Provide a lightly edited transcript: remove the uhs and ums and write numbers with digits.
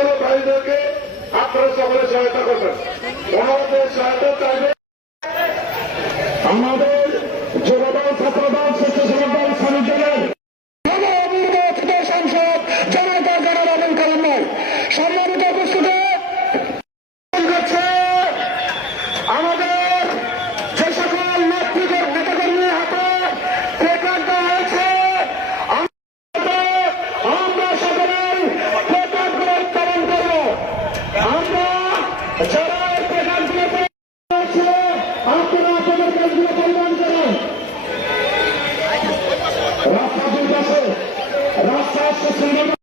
পরিচালক ভাইদেরকে আপনারা সকলে সহায়তা করবেন, ওনাদের সহায়তা চাইবে। আমাদের যুবদল, ছাত্রদল, স্বেচ্ছাসেবক দল, শ্রমিক দলের নবনির্বাচিত সাংসদ জনতা জনার্দন কালাম ভাই সম্মানিত উপস্থিতি করছে। আমাদের যে সকল নেতাকর্মীর হাতে প্লেকার্ড দেওয়া হয়েছে, আমরা সকলেই প্লেকার্ডগুলো উত্তোলন করব। আমরা যারা প্লেকার্ডগুলো পেয়েছে আপনারা আপনাদের কাজগুলো করবেন।